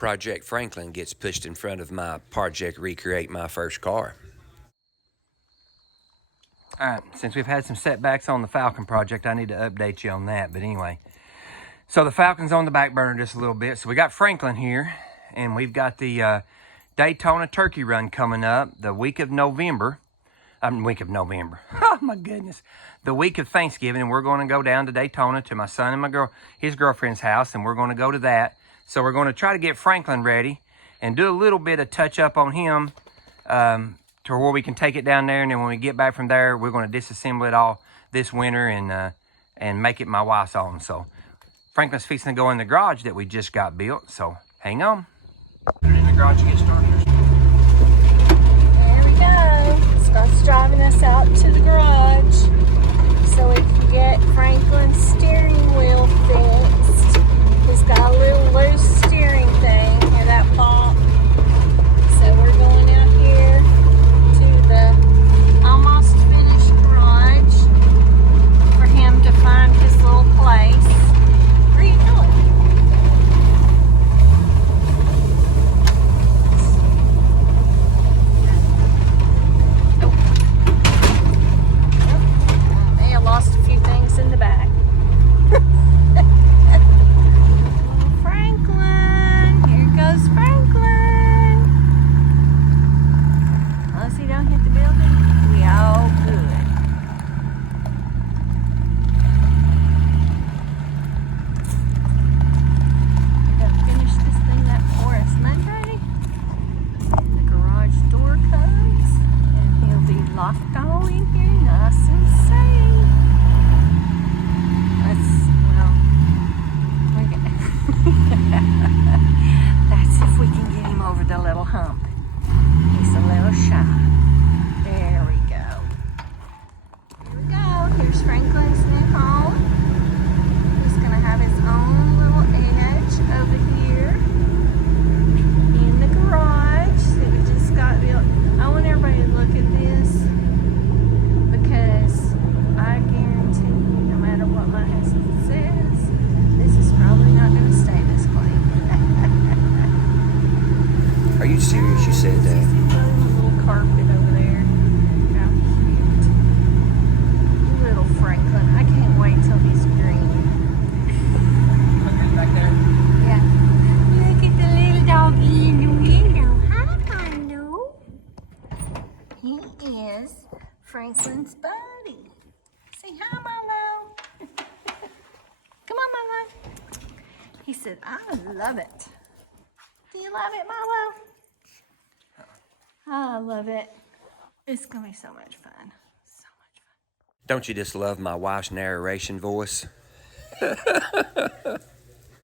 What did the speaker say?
Project Franklin gets pushed in front of my Project Recreate My First Car. All right, since we've had some setbacks on the Falcon project, I need to update you on that. But anyway, so the Falcon's on the back burner just a little bit. So we got Franklin here, and we've got the Daytona Turkey Run coming up the week of November. Oh my goodness. The week of Thanksgiving, and we're going to go down to Daytona to my son and his girlfriend's house, and we're going to go to that. So we're going to try to get Franklin ready and do a little bit of touch up on him to where we can take it down there. And then when we get back from there, we're going to disassemble it all this winter and make it my wife's own. So Franklin's fixing to go in the garage that we just got built. So hang on. In the garage to get started. There we go. Scott's driving us out to the garage so we can get Franklin's steering wheel fixed. He's got a little loose steering thing, hear that pop? So we're going out here to the almost finished garage for him to find his little place. Where are you going? I may have lost a few things in the back. Franklin, here goes Franklin. Unless he don't hit the building, we all good. We're gonna finish this thing up for us Monday. The garage door comes, and he'll be locked all in here, nice and safe. That's if we can get him over the little hump. He's a little shy. There we go. Here we go. Here's Franklin's new home. He's going to have his own little edge over here in the garage that we just got built. I want everybody to look at this because I guarantee you, no matter what my husband says, this is probably not going to stay this clean. Are you serious you said that? A little carpet over there. How cute. Little Franklin. I can't wait till he's green. Back there? Yeah. Look at the little doggy in the window. Hi, Milo. He is Franklin's buddy. Say hi, Milo. Come on, Milo. He said, I love it. Do you love it, Milo? I love it. It's going to be so much fun. So much fun. Don't you just love my wife's narration voice?